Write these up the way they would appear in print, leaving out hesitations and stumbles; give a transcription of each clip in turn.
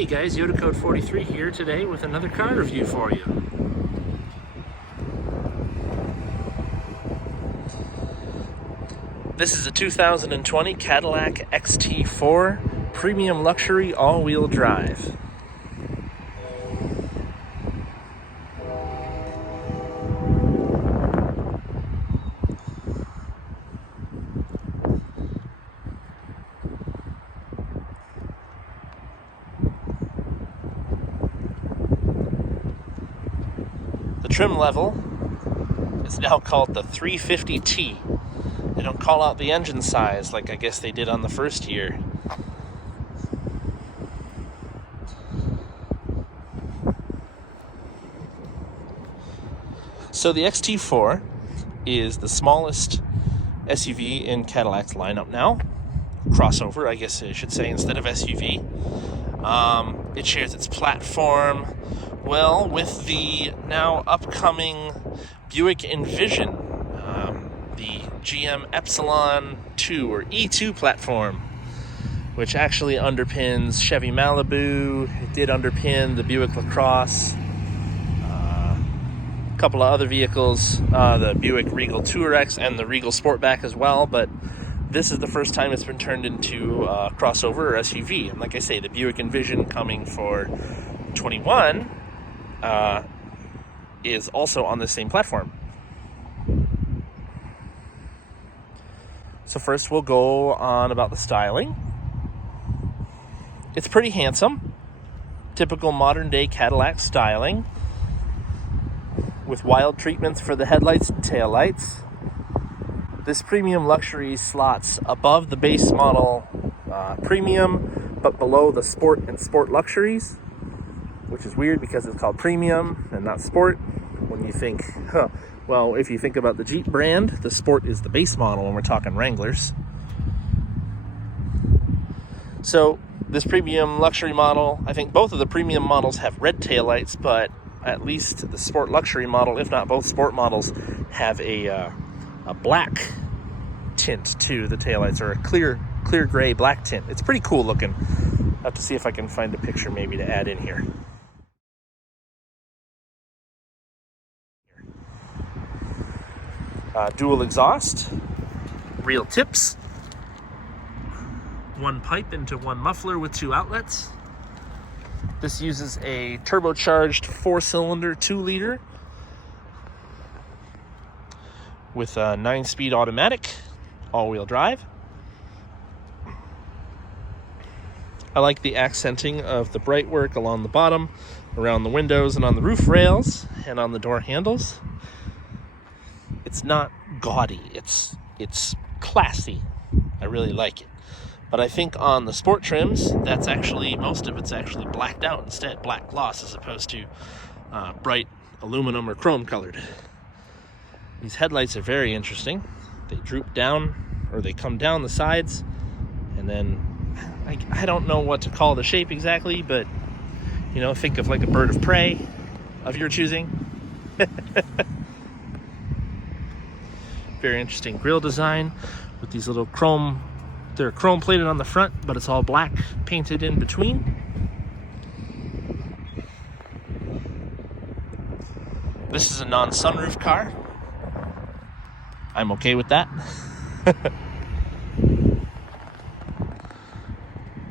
Hey guys, Yoda Code 43 here today with another car review for you. This is a 2020 Cadillac XT4 Premium Luxury All-Wheel Drive. The trim level is now called the 350T. They don't call out the engine size like I guess they did on the first year. So the XT4 is the smallest SUV in Cadillac's lineup now. Crossover, I guess I should say, instead of SUV. It shares its platform well with the now upcoming Buick Envision, the GM Epsilon 2 or E2 platform, which actually underpins Chevy Malibu. It did underpin the Buick LaCrosse, a couple of other vehicles, the Buick Regal Tour X and the Regal Sportback as well, but this is the first time it's been turned into a crossover or SUV. And like I say, the Buick Envision coming for 21 is also on the same platform. So first we'll go on about the styling. It's pretty handsome. Typical modern day Cadillac styling with wild treatments for the headlights and taillights. This premium luxury slots above the base model premium, but below the sport and sport luxuries, which is weird because it's called premium and not sport. When you think, well, if you think about the Jeep brand, the sport is the base model when we're talking Wranglers. So this premium luxury model, I think both of the premium models have red taillights, but at least the sport luxury model, if not both sport models, have a black tint to the taillights, or a clear gray black tint. It's pretty cool looking. I'll have to see if I can find a picture maybe to add in here. Dual exhaust, real tips, one pipe into one muffler with two outlets. This uses a turbocharged 4-cylinder 2-liter with a 9-speed automatic, all-wheel drive. I like the accenting of the bright work along the bottom, around the windows and on the roof rails and on the door handles. It's not gaudy, it's classy. I really like it. But I think on the sport trims, that's actually, most of it's actually blacked out instead, black gloss, as opposed to bright aluminum or chrome colored. These headlights are very interesting. They droop down, or they come down the sides, and then I don't know what to call the shape exactly, but you know, think of like a bird of prey of your choosing. Very interesting grille design with these little chrome, they're chrome plated on the front, but it's all black painted in between. This is a non-sunroof car. I'm okay with that.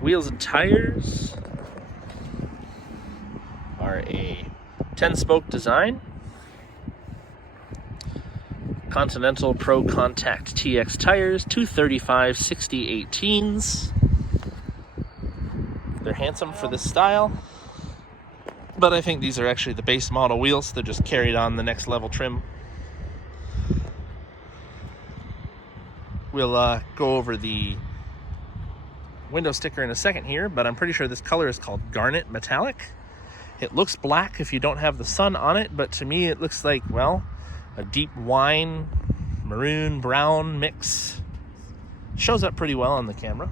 Wheels and tires are a 10-spoke design. Continental Pro Contact TX tires, 235/60/18s. They're handsome for this style, but I think these are actually the base model wheels. They're just carried on the next level trim. We'll go over the window sticker in a second here, but I'm pretty sure this color is called Garnet Metallic. It looks black if you don't have the sun on it, but to me it looks like, well, a deep wine, maroon, brown mix. Shows up pretty well on the camera.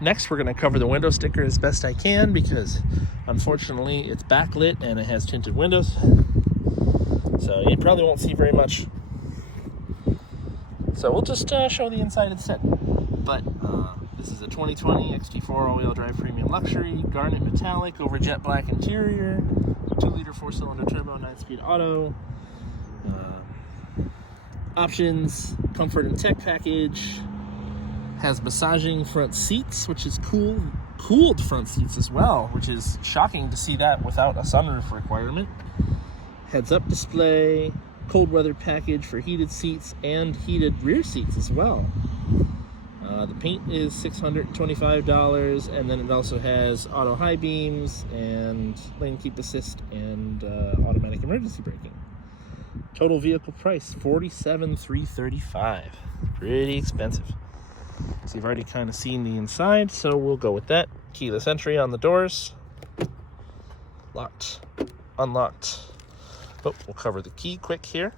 Next, we're going to cover the window sticker as best I can because unfortunately it's backlit and it has tinted windows. So you probably won't see very much. So we'll just show the inside instead. But This is a 2020 XT4 all-wheel drive premium luxury, garnet metallic over jet black interior, 2-liter 4-cylinder turbo, 9-speed auto. Options, comfort and tech package. Has massaging front seats, which is cool. Cooled front seats as well, which is shocking to see that without a sunroof requirement. Heads-up display, cold weather package for heated seats and heated rear seats as well. The paint is $625, and then it also has auto high beams and lane keep assist and automatic emergency braking. Total vehicle price $47,335. Pretty expensive. So you've already kind of seen the inside, so we'll go with that. Keyless entry on the doors. Locked, unlocked. Oh, we'll cover the key quick here.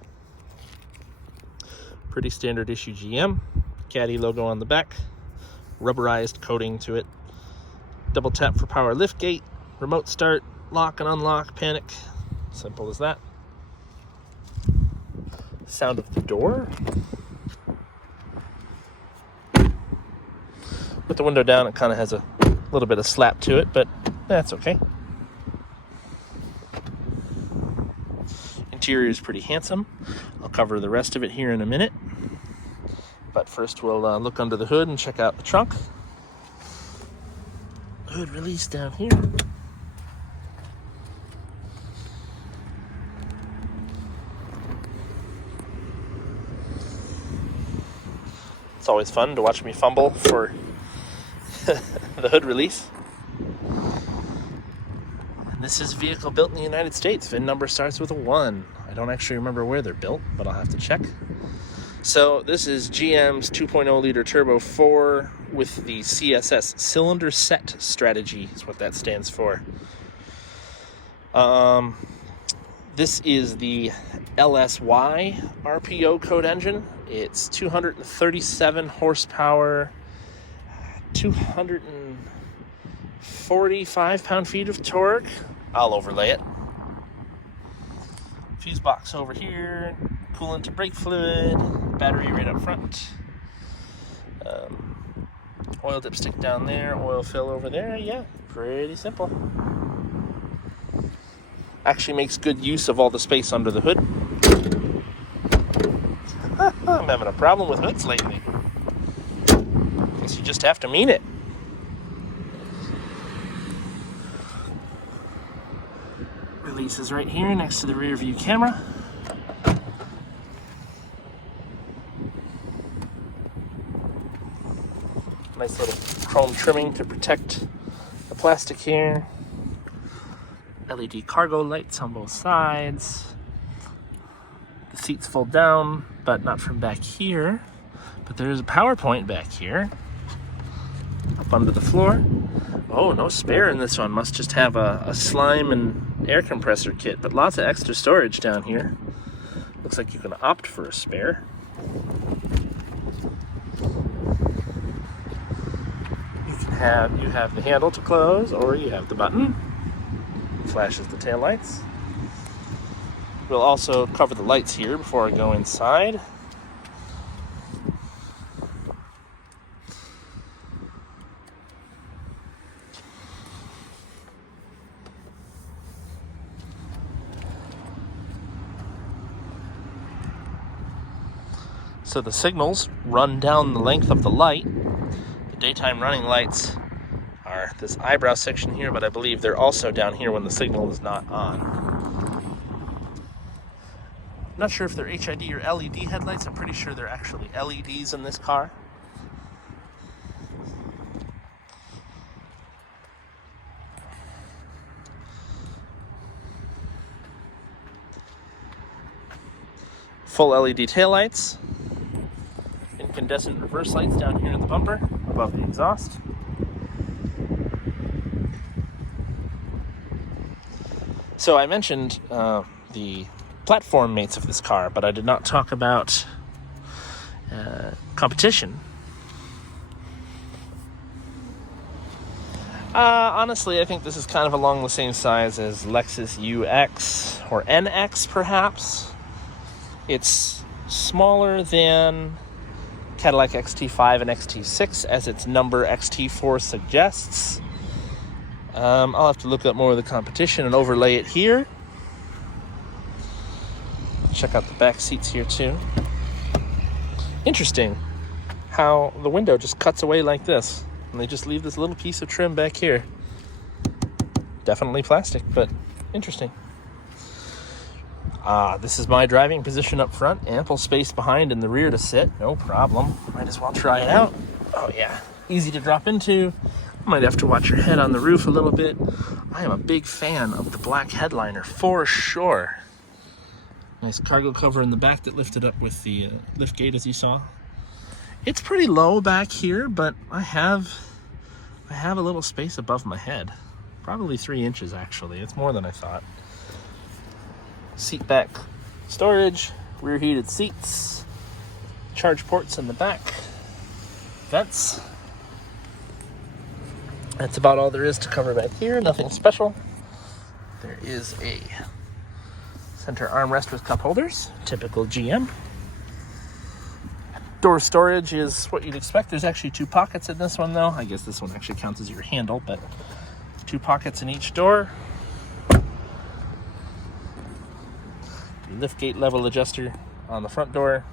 Pretty standard issue GM. Caddy logo on the back. Rubberized coating to it. Double tap for power lift gate. Remote start, lock and unlock, panic. Simple as that. Sound of the door. With the window down, it kind of has a little bit of slap to it, but that's okay. Interior is pretty handsome. I'll cover the rest of it here in a minute. But first we'll look under the hood and check out the trunk. Hood release down here. It's always fun to watch me fumble for the hood release. And this is a vehicle built in the United States. VIN number starts with a 1. I don't actually remember where they're built, but I'll have to check. So this is GM's 2.0 liter turbo 4 with the CSS, cylinder set strategy is what that stands for. This is the LSY RPO code engine. It's 237 horsepower, 245 pound-feet of torque. I'll overlay it. Fuse box over here, coolant to brake fluid, battery right up front. Oil dipstick down there, oil fill over there. Yeah, pretty simple. Actually makes good use of all the space under the hood. I'm having a problem with hoods lately. Guess you just have to mean it. Release is right here next to the rear view camera. Nice little chrome trimming to protect the plastic here. LED cargo lights on both sides. The seats fold down, but not from back here. But there's a power point back here. Up under the floor. Oh, no spare in this one. Must just have a slime and air compressor kit, but lots of extra storage down here. Looks like you can opt for a spare. You have the handle to close, or you have the button. Flashes the taillights. We'll also cover the lights here before I go inside. So the signals run down the length of the light. The daytime running lights are this eyebrow section here, but I believe they're also down here when the signal is not on. Not sure if they're HID or LED headlights. I'm pretty sure they're actually LEDs in this car. Full LED taillights. Incandescent reverse lights down here in the bumper, above the exhaust. So I mentioned the platform mates of this car, but I did not talk about competition. Honestly, I think this is kind of along the same size as Lexus UX or NX, perhaps. It's smaller than Cadillac XT5 and XT6, as its number XT4 suggests. I'll have to look up more of the competition and overlay it here. Check out the back seats here too. Interesting how the window just cuts away like this, and they just leave this little piece of trim back here. Definitely plastic, but interesting. This is my driving position up front. Ample space behind and the rear to sit. No problem. Might as well try it out. Oh yeah, easy to drop into. Might have to watch your head on the roof a little bit. I am a big fan of the black headliner for sure. Nice cargo cover in the back that lifted up with the lift gate, as you saw. It's pretty low back here, but I have a little space above my head. Probably 3 inches actually. It's more than I thought. Seat back storage, rear heated seats, charge ports in the back, vents. That's about all there is to cover back here. Nothing special. There is a center armrest with cup holders, typical GM. Door storage is what you'd expect. There's actually 2 pockets in this one though. I guess this one actually counts as your handle, but 2 pockets in each door. Lift gate level adjuster on the front door.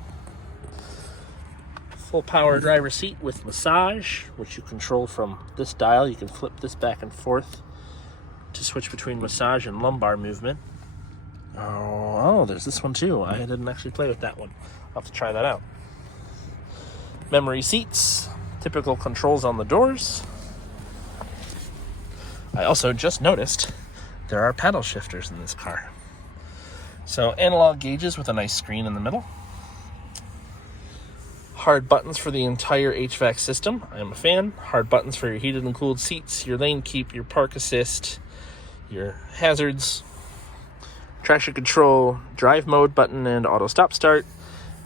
Full power driver seat with massage, which you control from this dial. You can flip this back and forth to switch between massage and lumbar movement. Oh, there's this one too. I didn't actually play with that one. I'll have to try that out. Memory seats, typical controls on the doors. I also just noticed there are paddle shifters in this car. So analog gauges with a nice screen in the middle. Hard buttons for the entire HVAC system. I am a fan. Hard buttons for your heated and cooled seats, your lane keep, your park assist, your hazards, traction control, drive mode button, and auto stop start.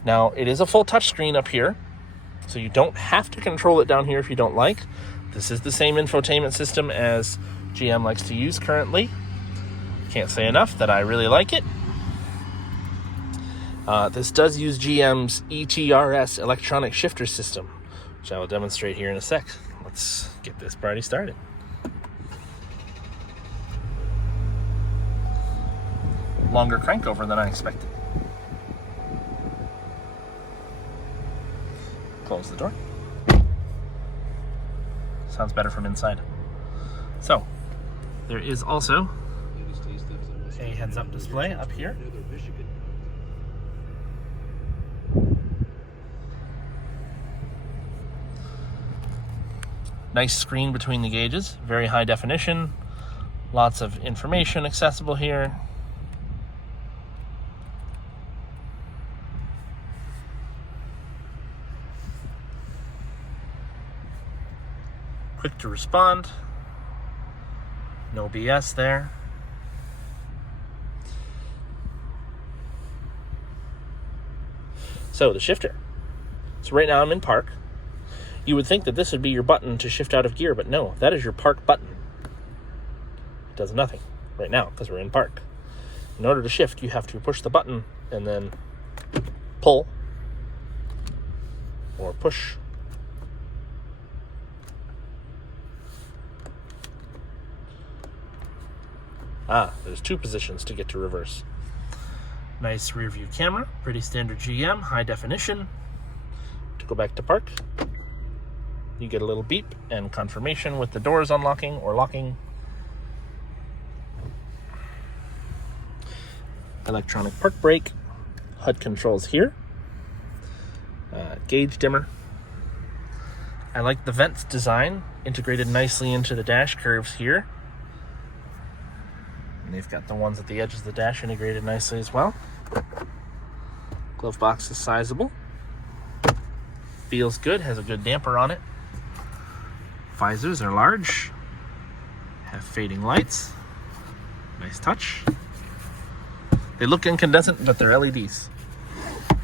Now, it is a full touchscreen up here, so you don't have to control it down here if you don't like. This is the same infotainment system as GM likes to use currently. Can't say enough that I really like it. This does use GM's ETRS electronic shifter system, which I will demonstrate here in a sec. Let's get this party started. Longer crank over than I expected. Close the door. Sounds better from inside. So, there is also a heads-up display up here. Nice screen between the gauges, very high definition, lots of information accessible here. Quick to respond, no BS there. So the shifter. So right now I'm in park. You would think that this would be your button to shift out of gear, but no, that is your park button. It does nothing right now because we're in park. In order to shift, you have to push the button and then pull or push. There's 2 positions to get to reverse. Nice rear view camera, pretty standard GM, high definition. To go back to park, you get a little beep and confirmation with the doors unlocking or locking. Electronic park brake, HUD controls here. Gauge dimmer. I like the vents design, integrated nicely into the dash curves here. And they've got the ones at the edges of the dash integrated nicely as well. Glove box is sizable. Feels good, has a good damper on it. Visors are large. Have fading lights. Nice touch. They look incandescent, but they're LEDs.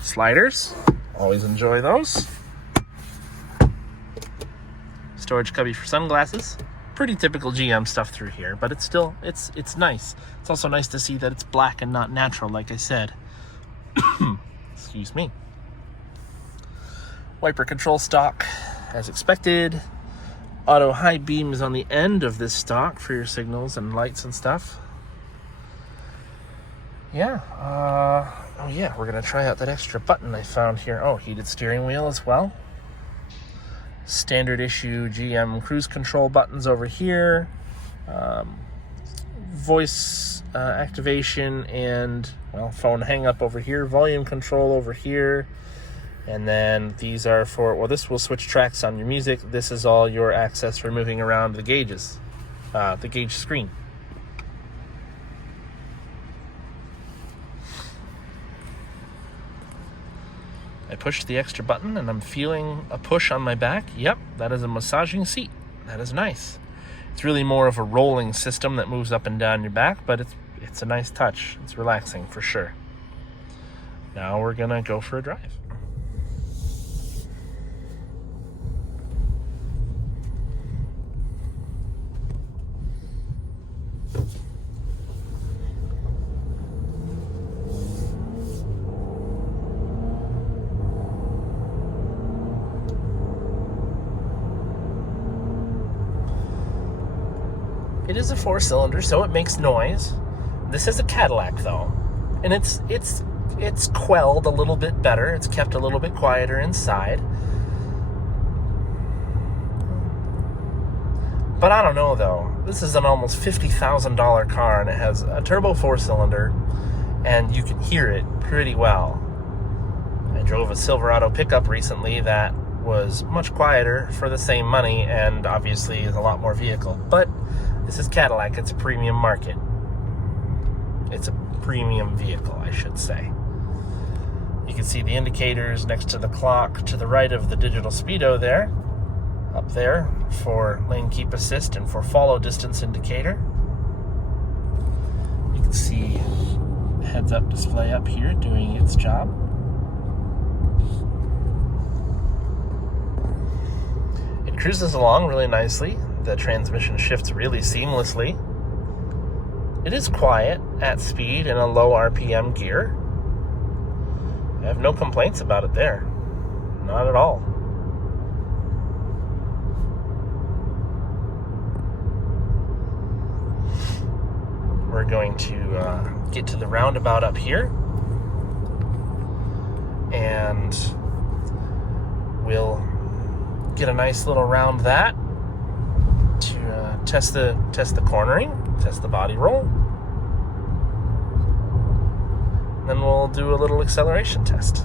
Sliders, always enjoy those. Storage cubby for sunglasses. Pretty typical GM stuff through here, but it's still, it's nice. It's also nice to see that it's black and not natural, like I said. Excuse me. Wiper control stalk, as expected. Auto high beam is on the end of this stalk for your signals and lights and stuff. Yeah, oh yeah, we're going to try out that extra button I found here. Oh, heated steering wheel as well. Standard issue GM cruise control buttons over here. Voice activation and, well, phone hang up over here. Volume control over here. And then these are for, well, this will switch tracks on your music. This is all your access for moving around the gauges, the gauge screen. I pushed the extra button and I'm feeling a push on my back. Yep, that is a massaging seat. That is nice. It's really more of a rolling system that moves up and down your back, but it's a nice touch. It's relaxing for sure. Now we're gonna go for a drive. It is a 4-cylinder, so it makes noise. This is a Cadillac, though, and it's quelled a little bit better. It's kept a little bit quieter inside. But I don't know, though. This is an almost $50,000 car, and it has a turbo 4-cylinder, and you can hear it pretty well. I drove a Silverado pickup recently that was much quieter for the same money, and obviously is a lot more vehicle. But this is Cadillac. It's a premium market. It's a premium vehicle, I should say. You can see the indicators next to the clock to the right of the digital speedo there. Up there for lane keep assist and for follow distance indicator. You can see heads up display up here doing its job. It cruises along really nicely. The transmission shifts really seamlessly. It is quiet at speed in a low RPM gear. I have no complaints about it there. Not at all. We're going to get to the roundabout up here, and we'll get a nice little round that to test the cornering, test the body roll. Then we'll do a little acceleration test.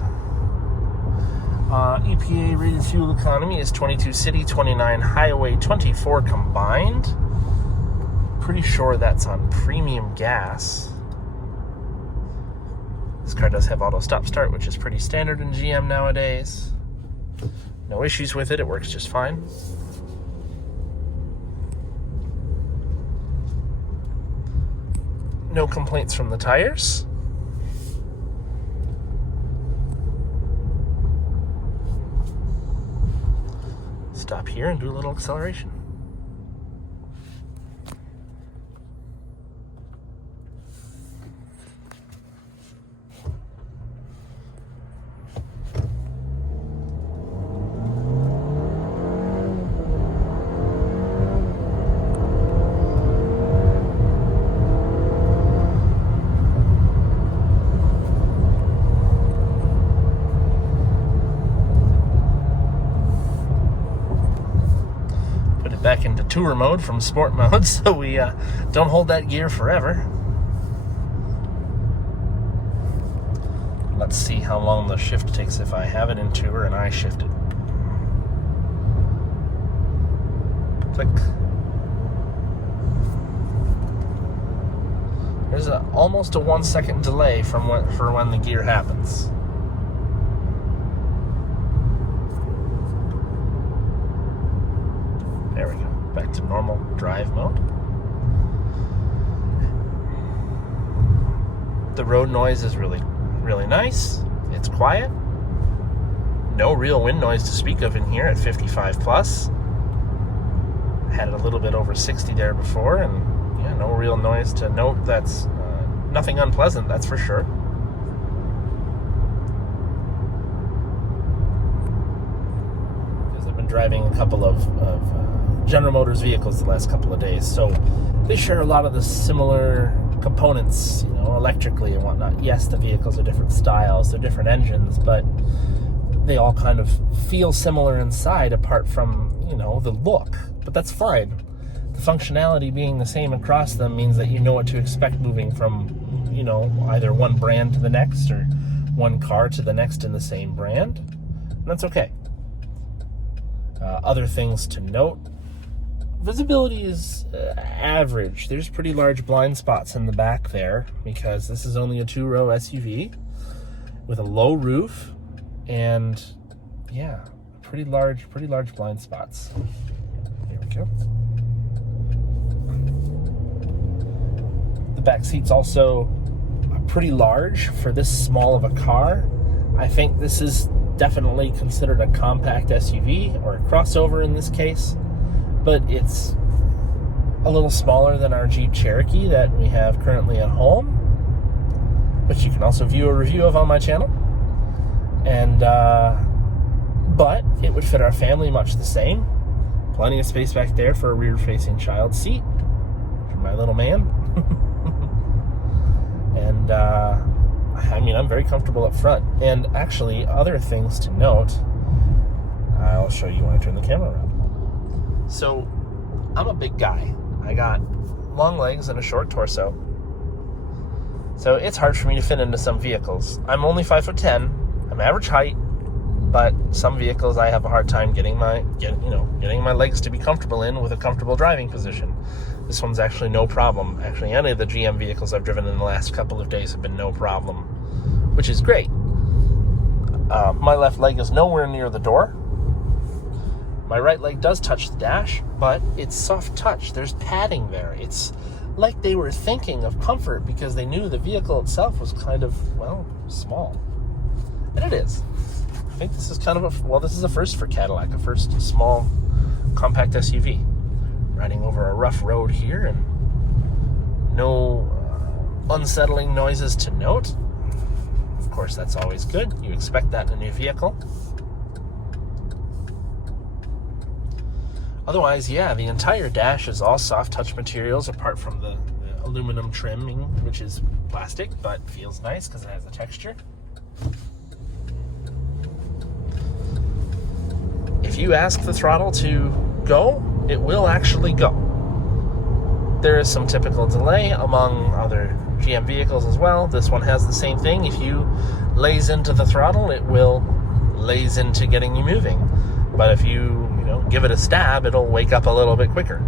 EPA rated fuel economy is 22 city, 29 highway, 24 combined. Pretty sure that's on premium gas. This car does have auto stop start, which is pretty standard in GM nowadays. No issues with it. It works just fine. No complaints from the tires. Stop here and do a little acceleration. Back into tour mode from sport mode, so we don't hold that gear forever. Let's see how long the shift takes if I have it in tour and I shift it. Click. There's almost a 1 second delay for when the gear happens. There we go. Back to normal drive mode. The road noise is really, really nice. It's quiet. No real wind noise to speak of in here at 55 plus. Had it a little bit over 60 there before, and yeah, no real noise to note. That's nothing unpleasant, that's for sure. driving a couple of General Motors vehicles the last couple of days, so they share a lot of the similar components, electrically and whatnot. Yes, the vehicles are different styles, they're different engines, but they all kind of feel similar inside apart from, the look. But that's fine. The functionality being the same across them means that you know what to expect moving from, either one brand to the next or one car to the next in the same brand. And that's okay. Other things to note. Visibility is average. There's pretty large blind spots in the back there because this is only a 2-row SUV with a low roof and pretty large blind spots. Here we go. The back seat's also pretty large for this small of a car. I think this is definitely considered a compact SUV or a crossover in this case, but it's a little smaller than our Jeep Cherokee that we have currently at home, which you can also view a review of on my channel. And but it would fit our family much the same. Plenty of space back there for a rear-facing child seat for my little man. And I'm very comfortable up front. And actually, other things to note, I'll show you when I turn the camera around. So, I'm a big guy. I got long legs and a short torso. So it's hard for me to fit into some vehicles. I'm only 5'10". I'm average height, but some vehicles I have a hard time getting my legs to be comfortable in with a comfortable driving position. This one's actually no problem. Actually, any of the GM vehicles I've driven in the last couple of days have been no problem, which is great. My left leg is nowhere near the door. My right leg does touch the dash, but it's soft touch. There's padding there. It's like they were thinking of comfort because they knew the vehicle itself was kind of, small. And it is. I think this is kind of this is a first for Cadillac, a first small compact SUV. Riding over a rough road here and no unsettling noises to note. Of course, that's always good. You expect that in a new vehicle. Otherwise, the entire dash is all soft touch materials apart from the aluminum trimming, which is plastic, but feels nice because it has a texture. If you ask the throttle to go, it will actually go. There is some typical delay among other GM vehicles as well. This one has the same thing. If you laze into the throttle, it will laze into getting you moving. But if you, give it a stab, it'll wake up a little bit quicker,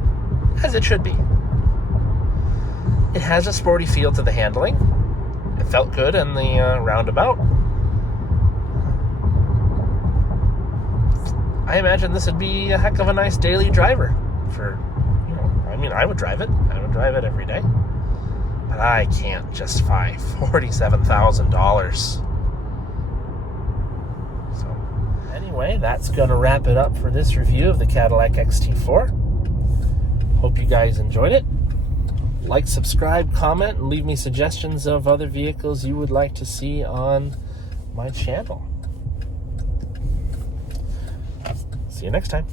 as it should be. It has a sporty feel to the handling. It felt good in the roundabout. I imagine this would be a heck of a nice daily driver for, I would drive it. I would drive it every day. But I can't justify $47,000. So, anyway, that's going to wrap it up for this review of the Cadillac XT4. Hope you guys enjoyed it. Like, subscribe, comment, and leave me suggestions of other vehicles you would like to see on my channel. See you next time.